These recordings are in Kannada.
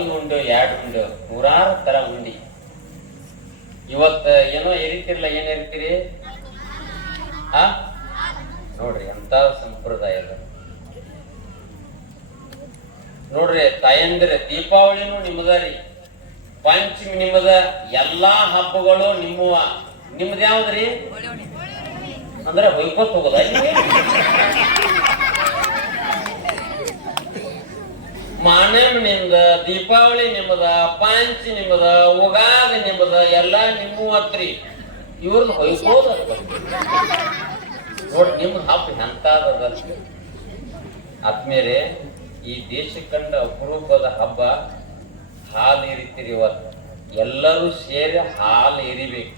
ಒಂದ್ ಉಂಡು ಎರಡು ಉಂಡು ನೂರಾರು ತರ ಉಂಡಿ. ಇವತ್ತ ಏನೋ ಎರಿತಿರ್ಲ ಏನ್ ಎರಿತೀರಿ ಆ? ನೋಡ್ರಿ, ಎಂತ ಸಂಪ್ರದಾಯ ನೋಡ್ರಿ, ತಾಯಂದಿರ ದೀಪಾವಳಿನೂ ನಿಮ್ಮದ ರೀ. ಪಂಚಮಿ ನಿಮ್ಮದ ಎಲ್ಲಾ ಹಬ್ಬಗಳು ನಿಮ್ಮವ ನಿಮ್ದ ಯಾವ್ದ್ರಿ? ಅಂದ್ರೆ ಹೊಯ್ಕೋತ್ ಹೋಗೋದ? ಮಾನವ್ ನಿಮ್ದ, ದೀಪಾವಳಿ ನಿಮ್ಮದ ಪಂಚ ನಿಮ್ಮದ ಉಗಾದಿ ನಿಮ್ಮದ ಎಲ್ಲಾ ನಿಮ್ಮ ಹತ್ರಿ. ಇವ್ರನ್ನ ಹೊಯ್ಕೋದ ನೋಡಿ ನಿಮ್ಮ ಹಬ್ಬ ಎಂತಾದದ ಆದ್ಮೇಲೆ ಈ ದೇಶ ಕಂಡ ಅಪರೂಪದ ಹಬ್ಬ ಹಾಲು ಇರಿತೀರಿ ಇವತ್ತು. ಎಲ್ಲರೂ ಸೇರಿ ಹಾಲು ಎರಿಬೇಕು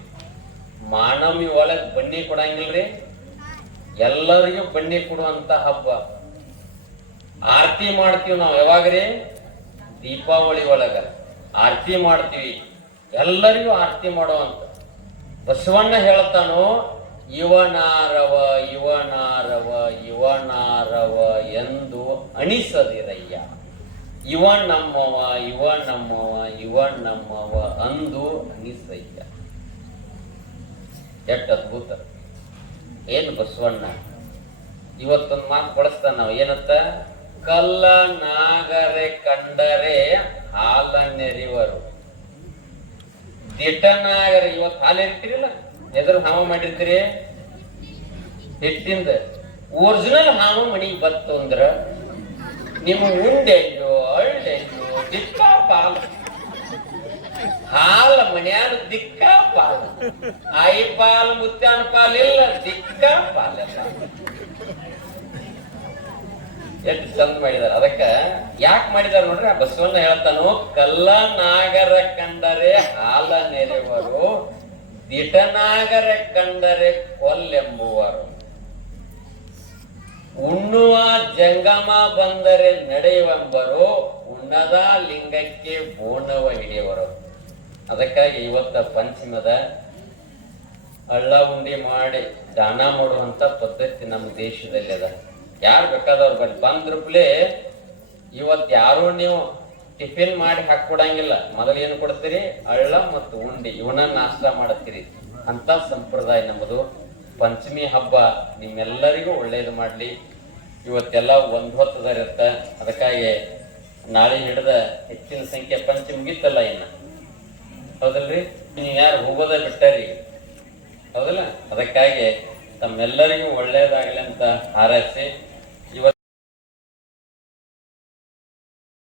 ಮಾನವಿ ಒಳಗೆ ಬನ್ನಿ ಕೊಡಂಗಿಲ್ರಿ. ಎಲ್ಲರಿಗೂ ಬನ್ನಿ ಕೊಡುವಂತ ಹಬ್ಬ. ಆರತಿ ಮಾಡ್ತೀವಿ ನಾವು ಯಾವಾಗ್ರಿ? ದೀಪಾವಳಿ ಒಳಗ. ಆರತಿ ಮಾಡ್ತೀವಿ. ಎಲ್ಲರಿಗೂ ಆರತಿ ಮಾಡುವಂತ. ಬಸವಣ್ಣ ಹೇಳ್ತಾನೋ, ಇವನಾರವ ಇವನಾರವ ಇವನಾರವ ಎಂದು ಅಣಿಸದಿರಯ್ಯ. ಇವ ನಮ್ಮವ ಇವ ನಮ್ಮವ ಇವ ನಮ್ಮವ ಅಂದು ಅನಿಸಯ್ಯ ಎಷ್ಟು ಅದ್ಭುತ. ಏನು ಬಸವಣ್ಣ? ಇವತ್ತೊಂದು ಮಾತು ಬಳಸ್ತಾನ ನಾವು ಏನತ್ತ ಕಲ್ಲ ನಾಗರೆ ಕಂಡರೆ ಹಾಲನ್ನೆರಿವರು. ದಿಟನಾಗರೆ ಇವತ್ತು ಹಾಲು ಎರಿತೀರಿಲ್ಲ ಎದುರು ಹಾವ ಮಾಡಿರ್ತೀರಿ? ಹಿಟ್ಟಿಂದ. ಒರಿಜಿನಲ್ ಹಾವ ಮಣಿಗೆ ಬತ್ತು ಅಂದ್ರ ನಿಮ್ಮ ಉಂಡೆಣ್ಣು ಅಳ್ಳೆಣ್ಣು ದಿಕ್ಕ ಪಾಲ. ಹಾಲ ಮನ್ಯಾನ ದಿಕ್ಕ ಪಾಲ. ಐ ಪಾಲ್, ಮುತ್ಯಾನ ಪಾಲ್ ಇಲ್ಲ, ದಿಕ್ಕ ಪಾಲೆಲ್ಲ ಎಷ್ಟು ಚಂದ ಮಾಡಿದಾರ. ಅದಕ್ಕ ಯಾಕೆ ಮಾಡಿದಾರ ನೋಡ್ರಿ, ಆ ಬಸವಣ್ಣ ಹೇಳ್ತಾನು ಕಲ್ಲ ನಾಗರ ಕಂಡರೆ ಹಾಲ ನೆರೆವರು, ದಿಟನಾಗರ ಕಂಡರೆ ಕೊಲ್ಲೆಂಬುವರು. ಉಣ್ಣುವ ಜಂಗಮ ಬಂದರೆ ನಡೆಯುವೆಂಬರು, ಉಣ್ಣದ ಲಿಂಗಕ್ಕೆ ಬೋಣವ ಹಿಡಿಯವರು. ಅದಕ್ಕಾಗಿ ಇವತ್ತ ಪಂಚಮದ ಹಳ್ಳ ಉಂಡಿ ಮಾಡಿ ದಾನ ಮಾಡುವಂತ ಪದ್ಧತಿ ನಮ್ಮ ದೇಶದಲ್ಲಿ ಅದ ಯಾರು ಬೇಕಾದವ್ರು ಬರ್ಲಿ ಬಂದ್ರಪ್ಲೆ ಇವತ್ ಯಾರು ನೀವು ಟಿಫಿನ್ ಮಾಡಿ ಹಾಕೊಡಂಗಿಲ್ಲ ಮೊದಲು ಏನು ಕೊಡ್ತೀರಿ? ಅಳ್ಳ ಮತ್ತು ಉಂಡಿ. ಇವನನ್ನ ನಾಷ್ಟ ಮಾಡತ್ತೀರಿ. ಅಂತ ಸಂಪ್ರದಾಯ ನಮ್ಮದು. ಪಂಚಮಿ ಹಬ್ಬ ನಿಮ್ಮೆಲ್ಲರಿಗೂ ಒಳ್ಳೇದು ಮಾಡಲಿ. ಇವತ್ತೆಲ್ಲ ಒಂದ್ ಇರುತ್ತೆ ಅದಕ್ಕಾಗಿ ನಾಳೆ ಹಿಡಿದ ಹೆಚ್ಚಿನ ಸಂಖ್ಯೆ ಪಂಚಮಿ ಮುಗಿತಲ್ಲ ಇನ್ನ. ಹೌದಲ್ರಿ? ನೀವು ಯಾರು ಹೋಗೋದ ಬಿಟ್ಟರಿ. ಹೌದಲ್ಲ? ಅದಕ್ಕಾಗಿ ತಮ್ಮೆಲ್ಲರಿಗೂ ಒಳ್ಳೇದಾಗಲಿ ಅಂತ ಹಾರೈಸಿ